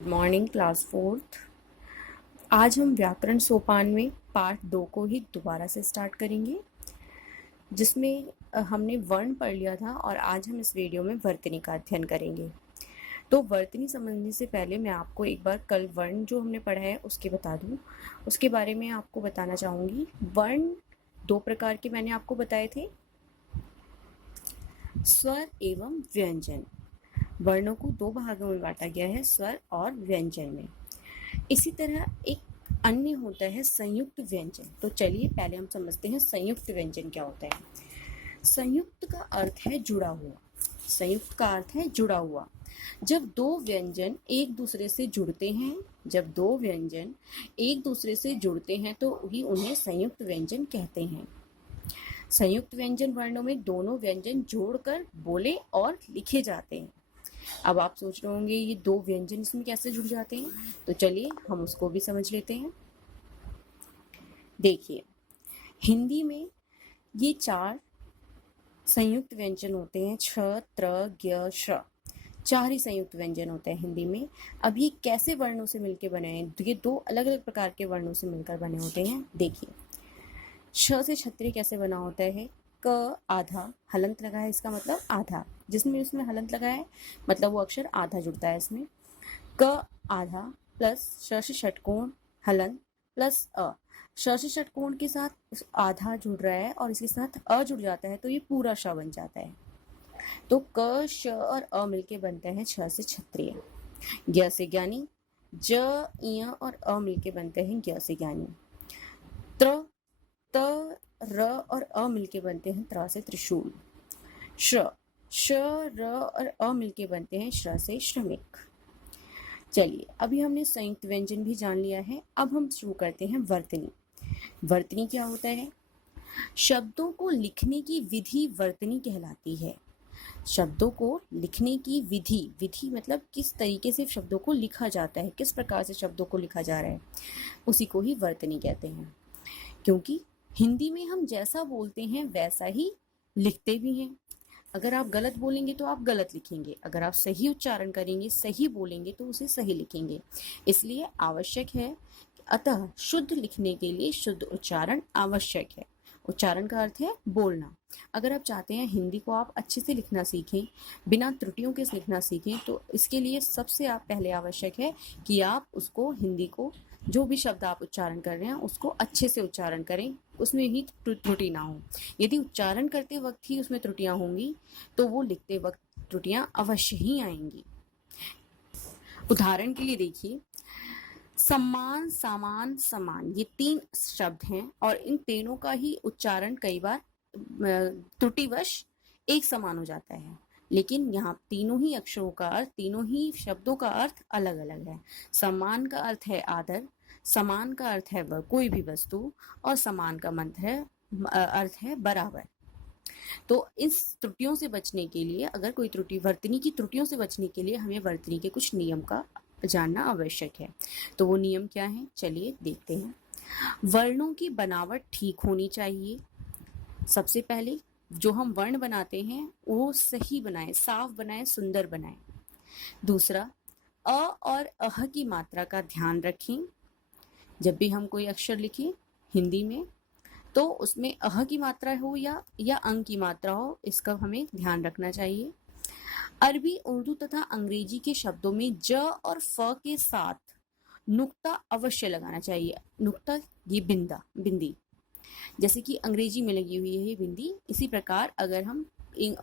Morning class fourth. आज हम व्याकरण सोपान में पार्ट 2 को ही दोबारा से स्टार्ट करेंगे, जिसमें हमने वर्ण पढ़ लिया था और आज हम इस वीडियो में वर्तनी का अध्ययन करेंगे। तो वर्तनी समझने से पहले मैं आपको एक बार कल वर्ण जो हमने पढ़ा है उसके बता दूं। उसके बारे में आपको बताना चाहूँगी। वर्ण दो प्रकार के मैंने आपको बताए थे, स्वर एवं व्यंजन। वर्णों को दो भागों में बांटा गया है, स्वर और व्यंजन में। इसी तरह एक अन्य होता है संयुक्त व्यंजन। तो चलिए पहले हम समझते हैं संयुक्त व्यंजन क्या होता है। संयुक्त का अर्थ है जुड़ा हुआ। संयुक्त का अर्थ है जुड़ा हुआ। जब दो व्यंजन एक दूसरे से जुड़ते हैं तो ही उन्हें संयुक्त व्यंजन कहते हैं। संयुक्त व्यंजन वर्णों में दोनों व्यंजन जोड़कर बोले और लिखे जाते हैं। अब आप सोच रहे होंगे ये दो व्यंजन इसमें कैसे जुड़ जाते हैं, तो चलिए हम उसको भी समझ लेते हैं। देखिए, हिंदी में ये 4 संयुक्त व्यंजन होते हैं, छ, त्र, ज्ञ, श। 4 ही संयुक्त व्यंजन होते हैं हिंदी में। अब ये कैसे वर्णों से मिलकर बने हैं? ये 2 अलग अलग प्रकार के वर्णों से मिलकर बने होते हैं। देखिए, श से क्षत्रिय कैसे बना होता है? क आधा, हलंत लगा है, इसका मतलब आधा। जिसमें उसमें हलंत लगा है मतलब वो अक्षर आधा जुड़ता है इसमें। क आधा प्लस श से षटकोण हलंत प्लस अ। श से षटकोण के साथ आधा जुड़ रहा है और इसके साथ अ जुड़ जाता है तो ये पूरा श बन जाता है। तो क, श और अ मिलके बनते हैं छ से क्षत्रिय। ज्ञ से ज्ञानी, ज, इ और अ मिलके बनते हैं ज्ञ से ज्ञानी। त्र, त, र और अ मिलके बनते हैं त्र से त्रिशूल। श, र और अ मिलके बनते हैं श्र से श्रमिक। चलिए, अभी हमने संयुक्त व्यंजन भी जान लिया है। अब हम शुरू करते हैं वर्तनी। वर्तनी क्या होता है? शब्दों को लिखने की विधि वर्तनी कहलाती है। शब्दों को लिखने की विधि मतलब किस तरीके से शब्दों को लिखा जाता है, किस प्रकार से शब्दों को लिखा जा रहा है, उसी को ही वर्तनी कहते हैं। क्योंकि हिंदी में हम जैसा बोलते हैं वैसा ही लिखते भी हैं। अगर आप गलत बोलेंगे तो आप गलत लिखेंगे, अगर आप सही उच्चारण करेंगे, सही बोलेंगे तो उसे सही लिखेंगे। इसलिए आवश्यक है, अतः शुद्ध लिखने के लिए शुद्ध उच्चारण आवश्यक है। उच्चारण का अर्थ है बोलना। अगर आप चाहते हैं हिंदी को आप अच्छे से लिखना सीखें, बिना त्रुटियों के लिखना सीखें, तो इसके लिए सबसे आप पहले आवश्यक है कि आप उसको हिंदी को जो भी शब्द आप उच्चारण कर रहे हैं उसको अच्छे से उच्चारण करें, उसमें ही त्रुटि ना हो। यदि उच्चारण करते वक्त ही उसमें त्रुटियां होंगी तो वो लिखते वक्त त्रुटियां अवश्य ही आएंगी। उदाहरण के लिए देखिए, सम्मान, सामान, समान, ये 3 शब्द हैं और इन तीनों का ही उच्चारण कई बार त्रुटिवश एक समान हो जाता है, लेकिन यहाँ तीनों ही अक्षरों का अर्थ, तीनों ही शब्दों का अर्थ अलग अलग है। सम्मान का अर्थ है आदर, समान का अर्थ है कोई भी वस्तु और समान का अर्थ है बराबर। तो इस त्रुटियों से बचने के लिए, अगर कोई त्रुटि, वर्तनी की त्रुटियों से बचने के लिए हमें वर्तनी के कुछ नियम का जानना आवश्यक है। तो वो नियम क्या है, चलिए देखते हैं। वर्णों की बनावट ठीक होनी चाहिए। सबसे पहले जो हम वर्ण बनाते हैं वो सही बनाएं, साफ बनाएं, सुंदर बनाएं। दूसरा, अ और अह की मात्रा का ध्यान रखें। जब भी हम कोई अक्षर लिखें हिंदी में तो उसमें अह की मात्रा हो या अंग की मात्रा हो, इसका हमें ध्यान रखना चाहिए। अरबी, उर्दू तथा अंग्रेजी के शब्दों में ज और फ के साथ नुक्ता अवश्य लगाना चाहिए। नुक्ता ये बिंदी, जैसे कि अंग्रेजी में लगी हुई है ये बिंदी, इसी प्रकार अगर हम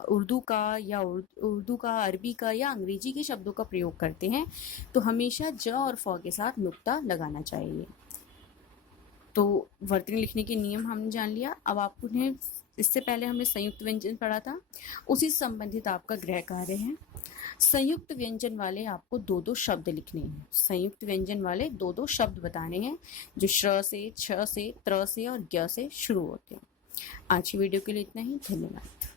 उर्दू का, अरबी का या अंग्रेजी के शब्दों का प्रयोग करते हैं तो हमेशा ज और फ के साथ नुक्ता लगाना चाहिए। तो वर्तनी लिखने के नियम हमने जान लिया। अब आपको इससे पहले हमने संयुक्त व्यंजन पढ़ा था, उसी से संबंधित आपका गृह कार्य है। संयुक्त व्यंजन वाले आपको 2-2 शब्द लिखने हैं। संयुक्त व्यंजन वाले 2-2 शब्द बताने हैं जो श्र से, छ से, त्र से और ज्ञ से शुरू होते हैं। आज की वीडियो के लिए इतना ही। धन्यवाद।